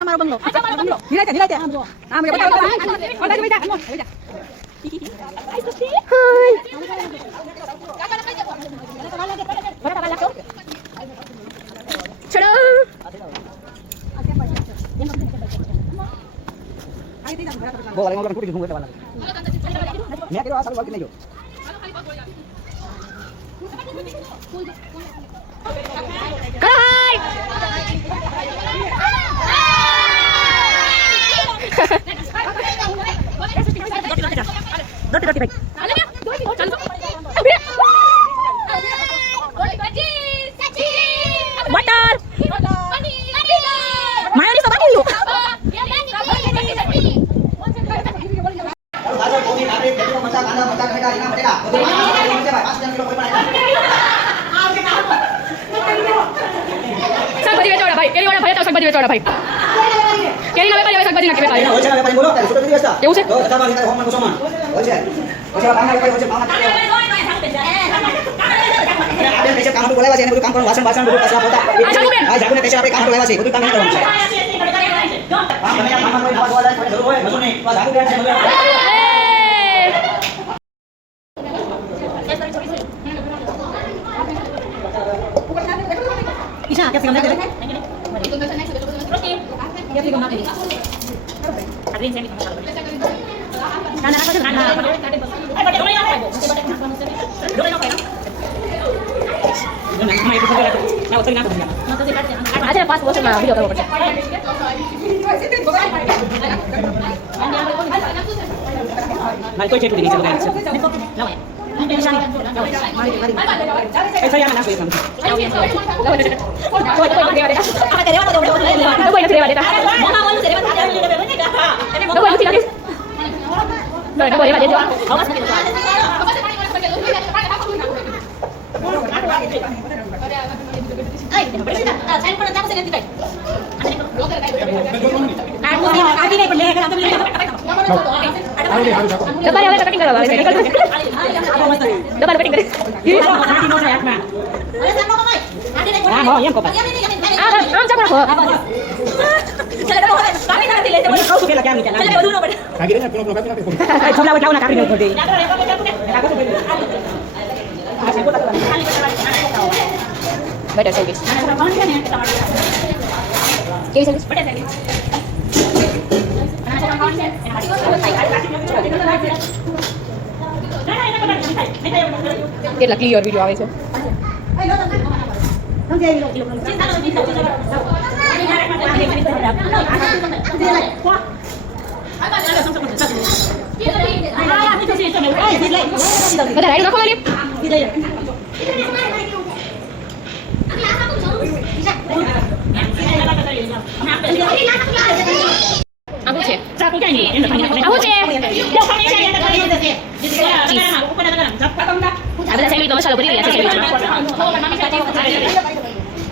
મારો બંગલો નિરાતે આમ જો આમ રે બતાવો કોણ બેટા આમ બેટા ચલો બોલ અરે મોટો કુટી ઘુંગો વાલા મેં કેરો આ સારું વાત નહીં જો Doti baik. Water. Mayonis apa dulu? શાકભાજી વેચવાળા ભાઈ કેરી વાળા ભાઈ તો શાકભાજી વેચવાળા ભાઈ કેરીના વેપારી હવે શાકભાજીના કે વેપારી ઓછા વેપારી બોલો તારે સુરત દિવસ એવું છે તો તમારા રીતે હોમન સોમન ઓછા ઓછા કામના વેપારી ઓછા કામના આપણે પૈસા કામ બોલાવા છે ને બધું કામ કરવાનું વાસણ બધું કચરા પોતા આ જાગુને પૈસા આપણે કામ બોલાવા છે બધું કામ કરવાનું છે આ તમે કામ કોઈ નવા જોવા જાય કોઈ જરૂર હોય મજૂર નહીં તો જાગુ બેન છે બધું Isa, क्या सिंगल दे itu enggak naik terus nih dia beli gomna ini ada yang saya minta karena apa karena pakai dulu ya apa dulu ya apa itu nama itu saja nah utang apa dia ada pas bos sama video kalau kerja nah itu cek di sini sebenarnya ऐसा यहाँ ना कोई काम Dapat cutting करे mau yang kok am cakap kok kau suka lagi ambil lagi dia punya kami nak coba lawan nak kami nak pergi better service okay service better service કેટલા clear video આવે છે બધા ride રાખો મારી aku cek aku kan ni aku cek ada saya itu masalah berdiri ya saya itu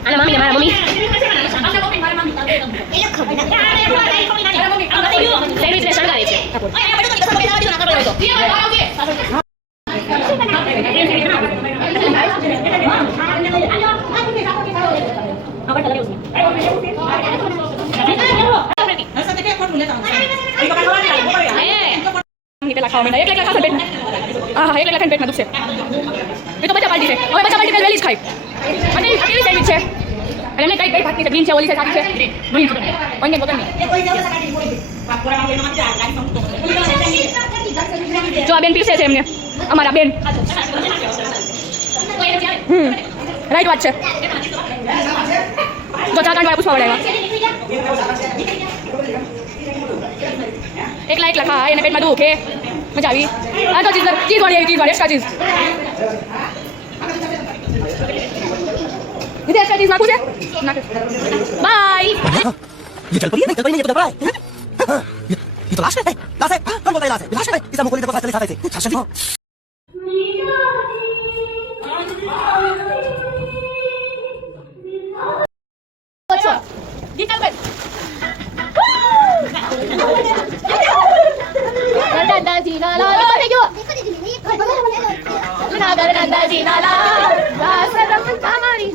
ada mami mana mami saya itu saya ada cek apa lagi usnya kita lakau main एक lakau sampai एक lakau sampai maduk se itu baca baldi se और baca baldi में वेलिस खाई अरे अकेले sandwich है अरे नहीं कई भात की ग्रीन से ओली से सादी से ग्रीन वंगे बोतल में जो बेन पीसे છે એમને અમારા બેન રાઈટ વાત છે જો ચા કાંડવા પૂછવા પડે એકલા ખા એને પેટમાં દુખે મજા આવી આ તો ચીઝ વાળી એક્સ્ટ્રા ચીઝ इधर एक्स्ट्रा चीज नाखू से बाय ये चल पड़ी नहीं ये तो दबा है ये तो लास्ट है कौन बोलता है लास्ट है इस मुकोली देखो चले साथे से चल अच्छा ये चल बस नंदा जी ला ला देखो नंदा जी ला ला रास रंग हमारी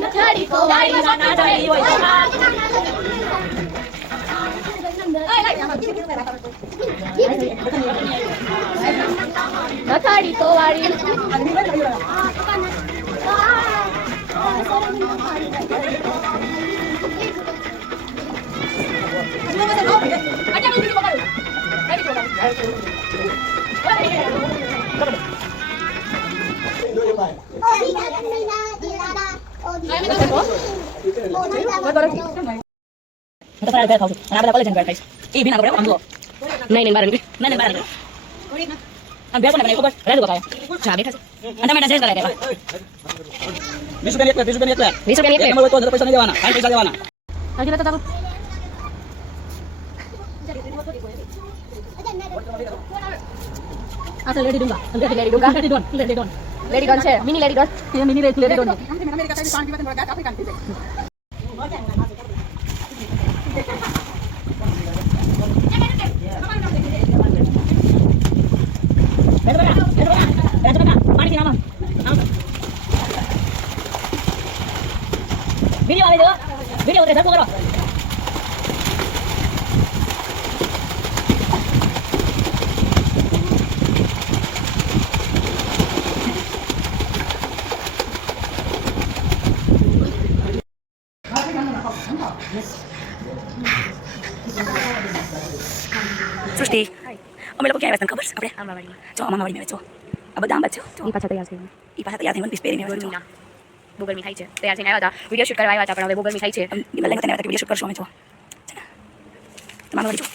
તો ફરાળ ભેળ ખાઉં છું અને આ બધા કોલેજન ભેળ ખાઈશ એ ભીના કપડે આમ જુઓ નહીં બહાર નીકળી આમ ભેળ કોને બનાવી ખબર રેડું ખાય ચા બેઠા છે અને તમે ડજેસ કરાય દેવા 20 રૂપિયા એક 20 રૂપિયા એક નંબર તો પૈસા નહીં દેવાના કાઈ પૈસા દેવાના હજી તો ચાલો આ તો લેડી ડુંગા લેડી ડોન છે મિની લેડી ડોન ये मिनी रेट ले डोन अमेरिका से पानी पीते हैं गाय काफी कांटे से वीडियो उतरे सबको करो सृष्टि અમે લોકો ક્યાં આવ્યા તને ખબર છે આપણે જો મામાવાડીમાં જો આ બધા આંબા છે જો પાછા તૈયાર થઈ ઈ પાછા તૈયાર થઈને પીસ પહેરીને આવ્યા છે બોગલ મીઠાઈ છે તૈયાર થઈને આવ્યા હતા વિડીયો શૂટ કરવા આવ્યા હતા પણ હવે બોગલ મીઠાઈ છે લઈને તને વિડીયો શૂટ કરશું અમે જો મામાવાડી જો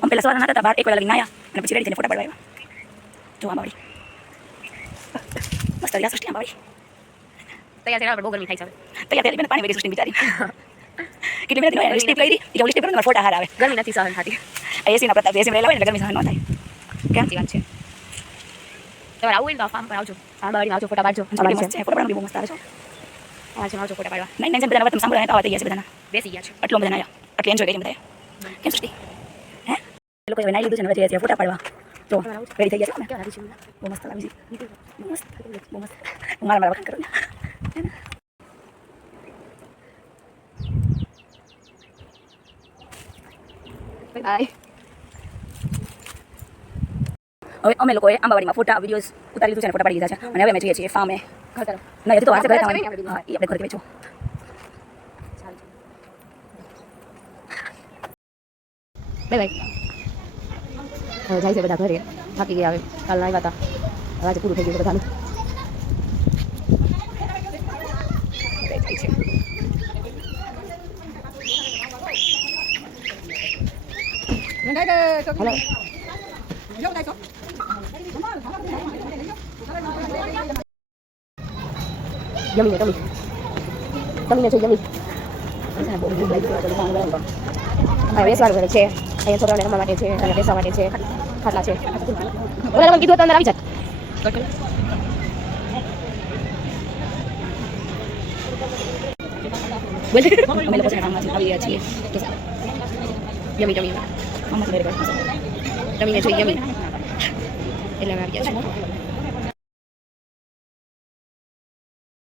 અમે પહેલા સવારના હતા બહાર 1 વાગ્યા લગીને આવ્યા અને પછી રેડી થઈને ફોટા પાડવા આવ્યા જો મામાવાડી મસ્ત રહ્યા સૃષ્ટિ મામાવાડી તૈયાર થઈને આપણે બોગલ મીઠાઈ છે તૈયાર થઈને પાણી વેરી સૃષ્ટિ બિચારી કેટલી મહેનત કરી લિપસ્ટિક લઈ કે લિપસ્ટિક પર ફોટા હાર આવે ગરમી નથી સહન થતી એસીના પ્રતાપ એસી રેલા હોય એટલે ગરમી સહન ન થાય કેમ સાચી વાત છે તમારે આવું હોય ને તો ફાર્મ પર આવજો આંબાવાડીમાં આવજો ફોટા પાડજો મસ્ત છે ફોટા પાડવાનું બહુ મસ્ત આવે છે આવજો ફોટા પાડવા નહીં નહીં બધા તમે સાંભળો તો આવા થઈ ગયા છે બધાના બેસી ગયા છે આટલો બધા આયા આટલી એન્જોય કરી બધા કેમ સૃષ્ટિ હે એ લોકો નાઈ લીધું છે ને હવે ફોટા પાડવા તો રેડી થઈ ગયા છે કેવા લાગી છે બહુ મસ્ત લાગે છે બહુ મસ્ત મારા વખત કરો બાય હવે અમે લોકોએ આંબાવાડીમાં ફોટા વિડીયોઝ ઉતારી લીધું છે અને ફોટા પાડી લીધા છે અને હવે અમે જઈએ છીએ ફાર્મે ઘર તરફ નહીં હજી તો વાત છે આપણે હા એ આપણે ઘરે વેચો બાય બાય હવે જાય છે બધા ઘરે થાકી ગયા હવે કાલ આવ્યા હતા હવે આજે પૂરું થઈ ગયું બધાનું गाय का हेलो जो गाय को यमी है यमी છે યમી હા બેસવાનું ઘરે છે અહીંયા છોકરાઓને રમવા માટે છે અને બેસવા માટે છે ખાટલા છે ઓલા લોકોને કીધું તો અંદર આવી જાત અમે લોકો આવી ગયા છીએ યમી યમી મમ્મા ઘરે યમી છે યમી એટલે અમે આવી ગયા છીએ